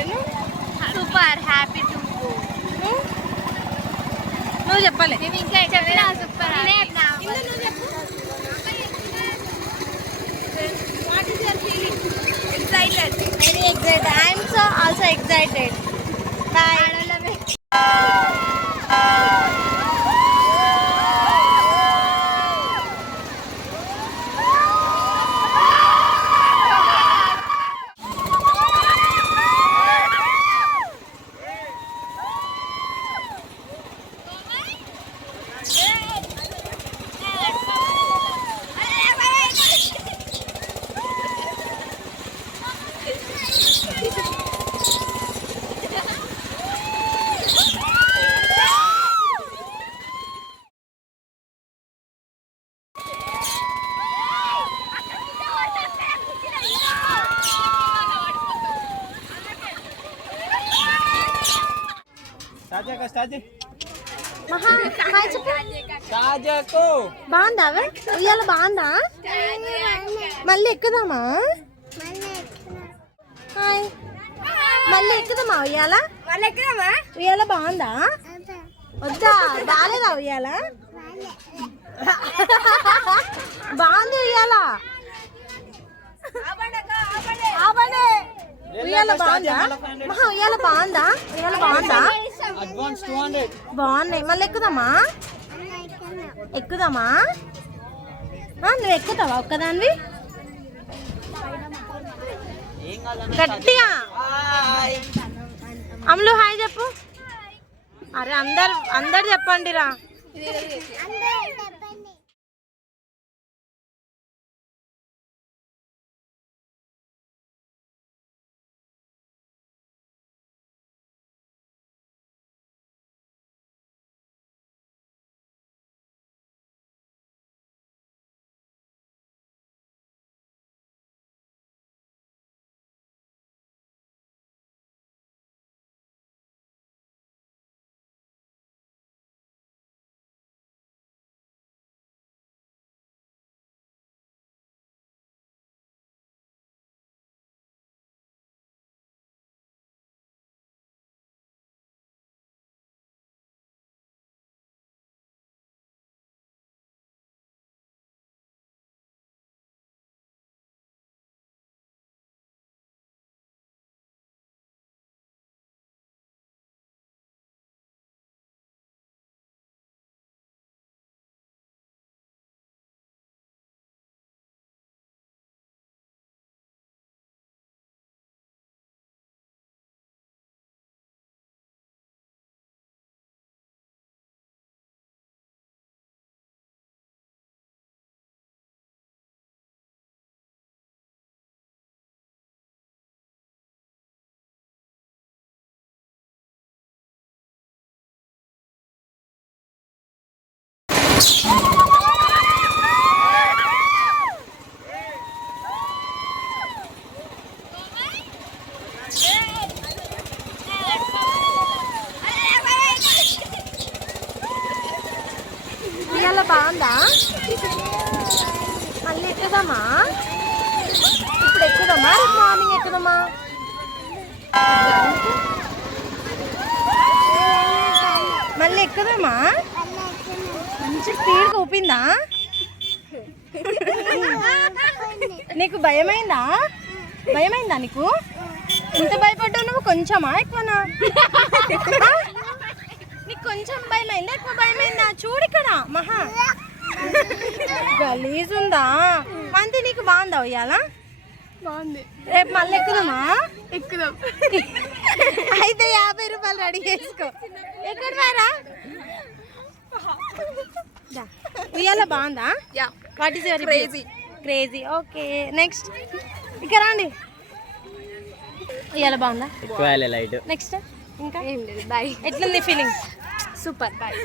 Excited? Super happy to go. నువ్వు చెప్పాలి. నేను ఇంకా చెప్పినా super. What is your feeling? Excited. Very excited. I am also excited. Bye. బాగుందా? ఉయ్యాల బాగుందా? మళ్ళీ ఎక్కుదామా? హాయ్, మళ్ళీ ఎక్కుదామా ఉయ్యాల? ఉయ్యాల బాగుందా? వద్దా? బాగాలేదా ఉయ్యాల? బాగుంది ఉయ్యాల. ఉయ్యాల బాగుందా? ఉయ్యాల బాగుందా? ఉయ్యాల బాగుందా? బాగున్నాయి. మళ్ళీ ఎక్కుదామా? ఎక్కుదామా? నువ్వు ఎక్కుతావా ఒక్కదాన్ని? గట్టిగా అమ్ములు హాయ్ చెప్పు. అరే అందరు చెప్పండి రా. ఉయ్యాల బాగుందా? మళ్ళీ ఎక్కుదామా? ఇప్పుడు ఎక్కుదామా? రేపు మార్నింగ్ ఎక్కుదామా? మళ్ళీ ఎక్కుదామా? మంచి స్పీడ్గా ఊపిందా? నీకు భయమైందా? భయమైందా నీకు? ఎంత భయపడ్డావు నువ్వు? కొంచెమా ఎక్కువనా? నీకు కొంచెం భయమైందా ఎక్కువ భయమైందా? చూడు ఇక్కడ మహా గలీజ్ ఉందా? మంది నీకు బాగుందా ఉయ్యాల? బాగుంది. రేపు మళ్ళీ ఎక్కుదామా? ఎక్కుదాం. అయితే 50 రూపాయలు రెడీ చేసుకో. ఎక్కడ రారా? ఉయ్యాల బాగుందా? What is your crazy? Crazy. Okay next ఇక్కడ రండి. ఉయ్యాల బాగుందా? లైట్. నెక్స్ట్ ఇంకా ఏం లేదు. బాయ్. ఎట్లుంది ఫీలింగ్? సూపర్. బాయ్.